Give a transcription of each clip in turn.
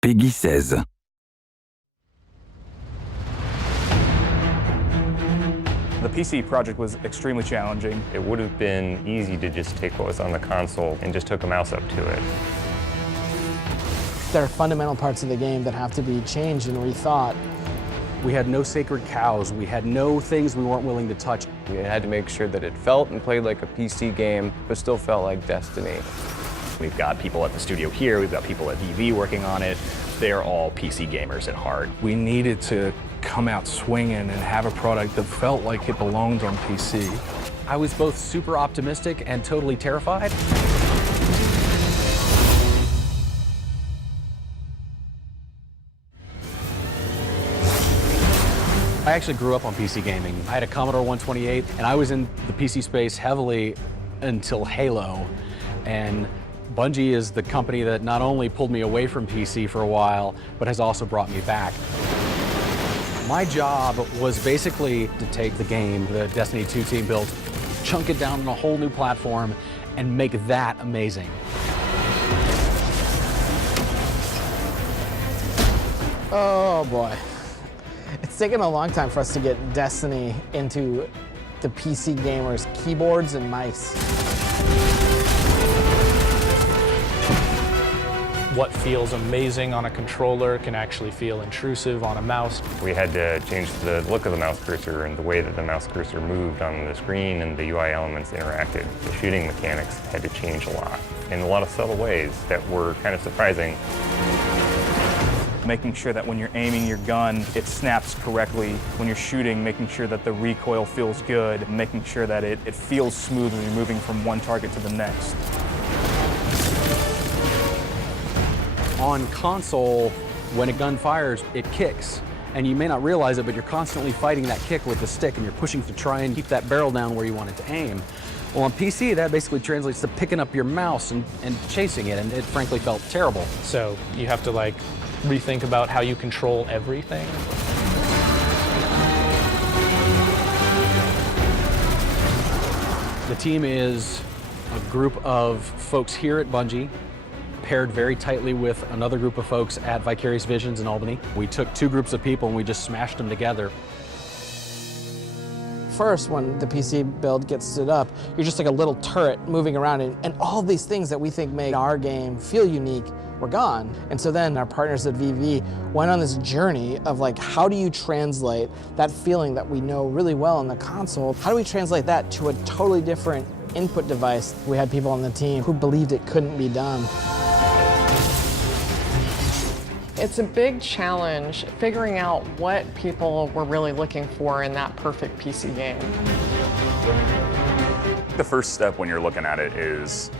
Peggy 16. The PC project was extremely challenging. It would have been easy to just take what was on the console and just hook a mouse up to it. There are fundamental parts of the game that have to be changed and rethought. We had no sacred cows. We had no things we weren't willing to touch. We had to make sure that it felt and played like a PC game, but still felt like Destiny. We've got people at the studio here, we've got people at VV working on it. They're all PC gamers at heart. We needed to come out swinging and have a product that felt like it belonged on PC. I was both super optimistic and totally terrified. I actually grew up on PC gaming. I had a Commodore 128, and I was in the PC space heavily until Halo. And Bungie is the company that not only pulled me away from PC for a while, but has also brought me back. My job was basically to take the game the Destiny 2 team built, chunk it down on a whole new platform, and make that amazing. Oh boy. It's taken a long time for us to get Destiny into the PC gamers' keyboards and mice. What feels amazing on a controller can actually feel intrusive on a mouse. We had to change the look of the mouse cursor and the way that the mouse cursor moved on the screen and the UI elements interacted. The shooting mechanics had to change a lot in a lot of subtle ways that were kind of surprising. Making sure that when you're aiming your gun, it snaps correctly. When you're shooting, making sure that the recoil feels good, making sure that it feels smooth when you're moving from one target to the next. On console, when a gun fires, it kicks. And you may not realize it, but you're constantly fighting that kick with the stick and you're pushing to try and keep that barrel down where you want it to aim. Well, on PC, that basically translates to picking up your mouse and chasing it, and it frankly felt terrible. So you have to rethink about how you control everything. The team is a group of folks here at Bungie, paired very tightly with another group of folks at Vicarious Visions in Albany. We took two groups of people and we just smashed them together. First, when the PC build gets stood up, you're just like a little turret moving around, and all these things that we think make our game feel unique were gone. And so then our partners at VV went on this journey of how do you translate that feeling that we know really well on the console? How do we translate that to a totally different input device? We had people on the team who believed it couldn't be done. It's a big challenge figuring out what people were really looking for in that perfect PC game. The first step when you're looking at it is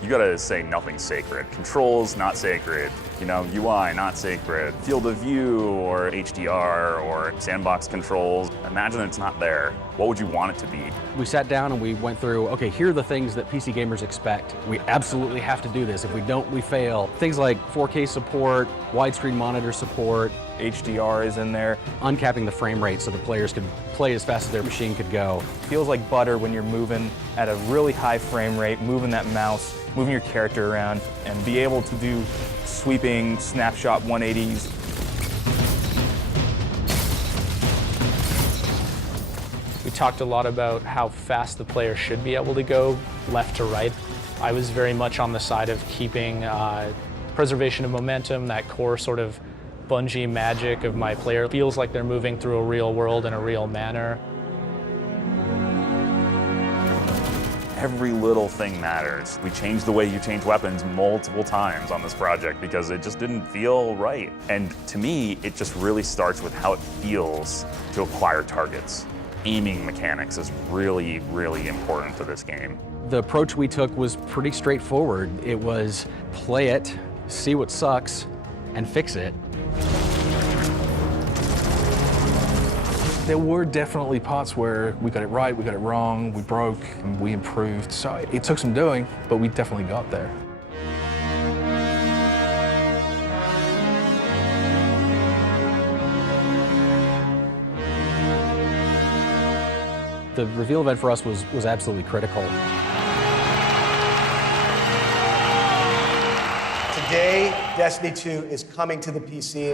you gotta say nothing's sacred. Controls, not sacred. UI, not sacred. Field of view or HDR or sandbox controls. Imagine it's not there. What would you want it to be? We sat down and we went through, okay, here are the things that PC gamers expect. We absolutely have to do this. If we don't, we fail. Things like 4K support, widescreen monitor support. HDR is in there. Uncapping the frame rate so the players could play as fast as their machine could go. Feels like butter when you're moving at a really high frame rate, moving that mouse, moving your character around, and be able to do sweeping snapshot 180s. We talked a lot about how fast the player should be able to go left to right. I was very much on the side of keeping preservation of momentum, that core sort of Bungie magic of my player feels like they're moving through a real world in a real manner. Every little thing matters. We changed the way you change weapons multiple times on this project because it just didn't feel right. And to me, it just really starts with how it feels to acquire targets. Aiming mechanics is really, really important to this game. The approach we took was pretty straightforward. It was play it, see what sucks, and fix it. There were definitely parts where we got it right, we got it wrong, we broke, and we improved. So it took some doing, but we definitely got there. The reveal event for us was absolutely critical. Today, Destiny 2 is coming to the PC.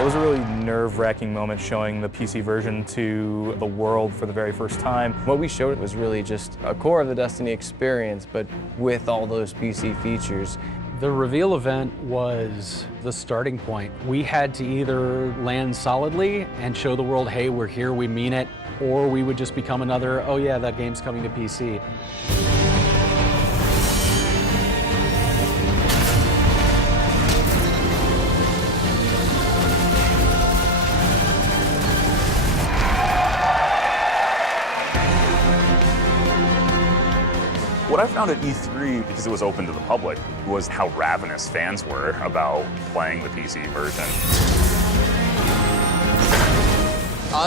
It was a really nerve-wracking moment showing the PC version to the world for the very first time. What we showed was really just a core of the Destiny experience, but with all those PC features. The reveal event was the starting point. We had to either land solidly and show the world, hey, we're here, we mean it, or we would just become another, oh yeah, that game's coming to PC. What I found at E3, because it was open to the public, was how ravenous fans were about playing the PC version.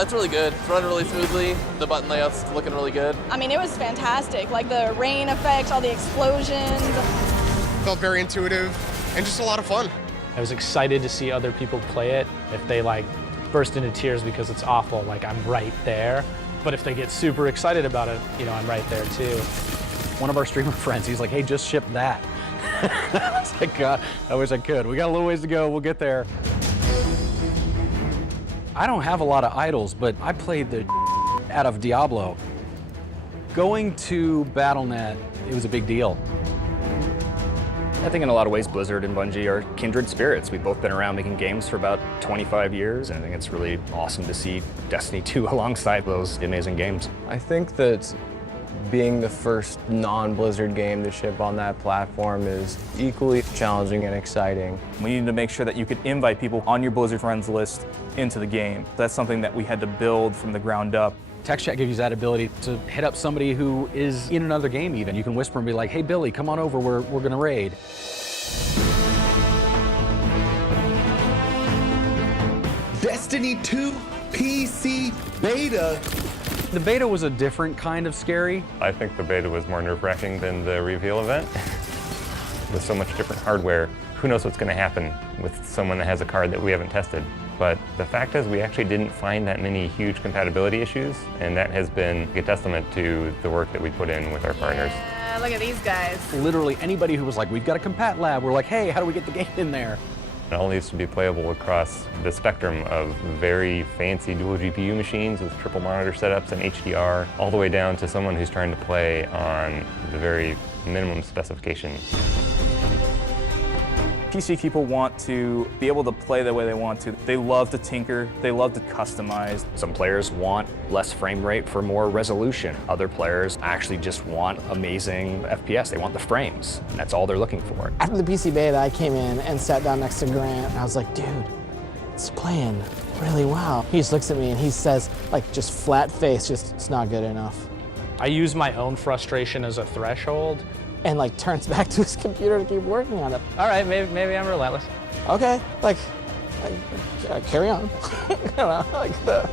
It's really good. It's running really smoothly. The button layout's looking really good. I mean, it was fantastic. Like the rain effect, all the explosions. Felt very intuitive and just a lot of fun. I was excited to see other people play it. If they like burst into tears because it's awful, like I'm right there. But if they get super excited about it, you know, I'm right there too. One of our streamer friends, he's like, hey, just ship that. I was like, God, I wish I could. We got a little ways to go, we'll get there. I don't have a lot of idols, but I played the out of Diablo. Going to Battle.net, it was a big deal. I think in a lot of ways, Blizzard and Bungie are kindred spirits. We've both been around making games for about 25 years, and I think it's really awesome to see Destiny 2 alongside those amazing games. I think that being the first non-Blizzard game to ship on that platform is equally challenging and exciting. We needed to make sure that you could invite people on your Blizzard friends list into the game. That's something that we had to build from the ground up. Text chat gives you that ability to hit up somebody who is in another game even. You can whisper and be like, hey Billy, come on over, we're gonna raid. Destiny 2 PC beta. The beta was a different kind of scary. I think the beta was more nerve-wracking than the reveal event. With so much different hardware, who knows what's going to happen with someone that has a card that we haven't tested. But the fact is we actually didn't find that many huge compatibility issues, and that has been a testament to the work that we put in with our partners. Look at these guys. Literally anybody who was like, we've got a compat lab, we're like, hey, how do we get the game in there? It all needs to be playable across the spectrum of very fancy dual GPU machines with triple monitor setups and HDR, all the way down to someone who's trying to play on the very minimum specification. PC people want to be able to play the way they want to. They love to tinker, they love to customize. Some players want less frame rate for more resolution. Other players actually just want amazing FPS. They want the frames. That's all they're looking for. After the PC beta, I came in and sat down next to Grant, and I was like, dude, it's playing really well. He just looks at me and he says, like, just flat face, just, it's not good enough. I use my own frustration as a threshold. And like turns back to his computer to keep working on it. All right, maybe I'm relentless. Okay, like, carry on. You know, like the.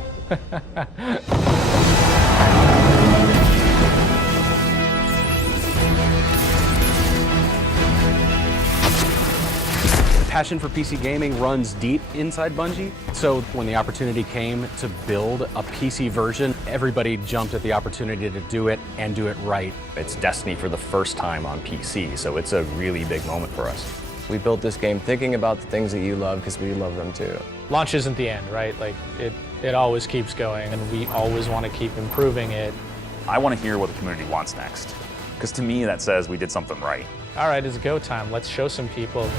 Passion for PC gaming runs deep inside Bungie. So when the opportunity came to build a PC version, everybody jumped at the opportunity to do it and do it right. It's Destiny for the first time on PC, so it's a really big moment for us. We built this game thinking about the things that you love because we love them too. Launch isn't the end, right? Like it always keeps going, and we always want to keep improving it. I want to hear what the community wants next, because to me that says we did something right. All right, it's go time. Let's show some people.